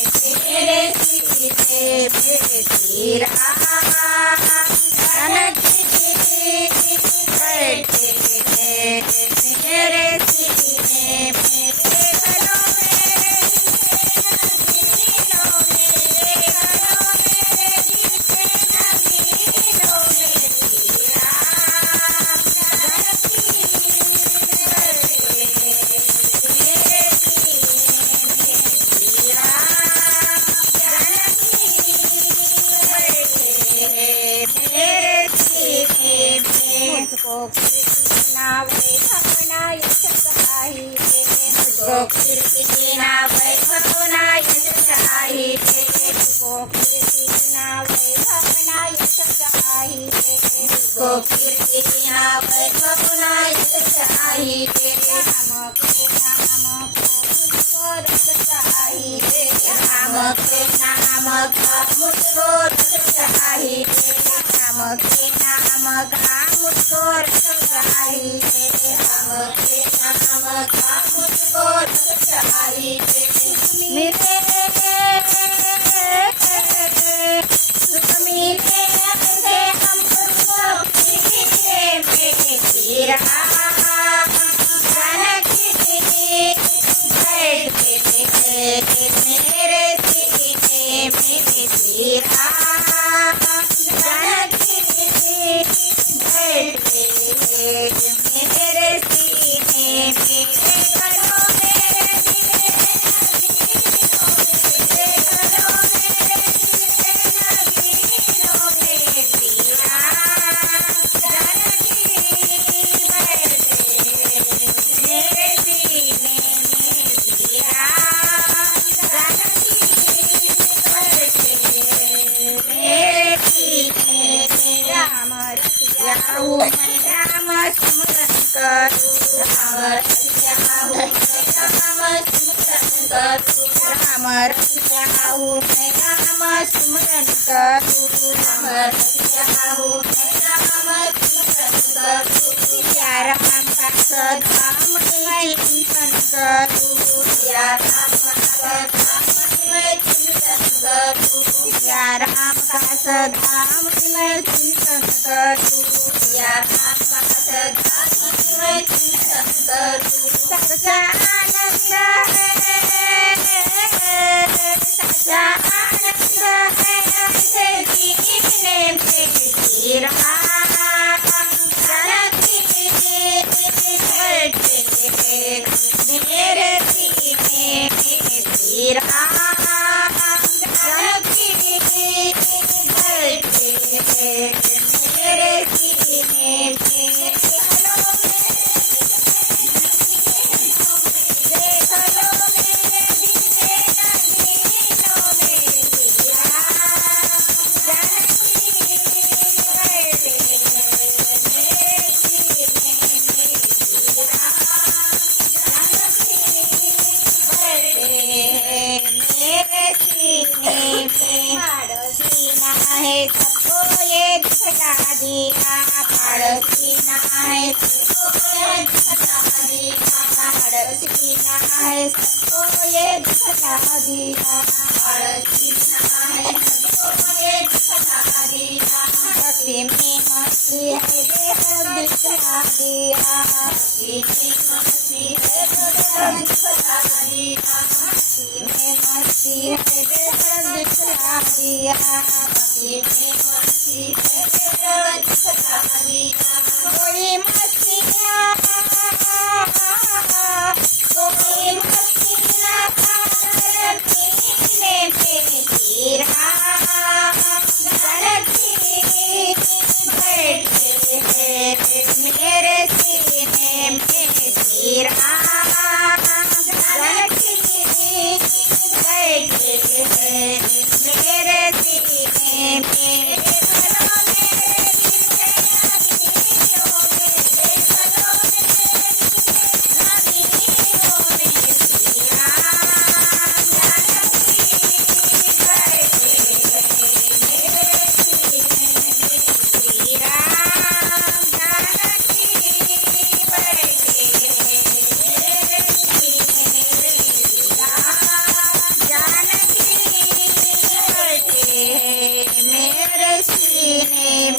मेरे सीने बेटी राम जानकी बैठे मेरे सीने में देखो मेरे नगीनों में देखो मेरे नगीनों में राम जानकी बैठे मेरे सीने राम जानकी बैठे मेरे सीने में मुझको कृष्णा वैभवना यश चाहिए मुझको कृष्णा वैभवना यश चाहिए मुझको कृष्णा वैभवना यश चाहिए मुझको कृष्णा वैभवना यश चाहिए राम के नाम को मुझको रस चाहिए राम के नाम का मुझको रस चाहिए राम के नाम का मुझको रस चाहिए राम के नाम का मुझको रस चाहिए मेरे सुख मिले हमसे हमको पीछे मेरी राम जानकी बैठे मेरे सीने में मेरी राम जानकी बैठे मेरे सीने में देखो मेरे देखो मेरे नगीनों में राम जानकी बैठे मेरे सीने में राम जानकी बैठे मेरे सीने में राम रसिया हूँ मैं राम स्मरण करूँ राम रसिया हूँ मैं राम स्मरण करूँ राम रसिया हूँ मैं राम स्मरण करूँ राम रसिया हूँ मैं राम स्मरण करूँ सिया राम का सदा मैं चिंतन करूँ सिया राम का सदा मैं चिंतन करूँ सिया राम का सदा मैं चिंतन करूँ सिया राम का सदा मैं चिंतन करूँ सच्चा आनंद है सच्चा आनंद है ऐसे जीने में राम जानकी बैठे मेरे सीने में राम जानकी बैठे मेरे सीने में पाड़ोसीना है सबको ये दिखला दिया पाड़ोसीना है सबको ये दिखला दिया पाड़ोसीना है सबको ये दिखला दिया पाड़ोसीना है सबको ये दिखला दिया भक्ति में मस्ती है बेहद दिखला दिया भक्ति में मस्ती है बेहद दिखला दिया भक्ति में मस्ती है बेहद दिखला दिया भक्ति में मस्ती है बेहद दिखला दिया कोई मस्ती ना सीने पे राम जानकी बैठे मेरे सीने में राम जानकी बैठे मेरे सीने में सीने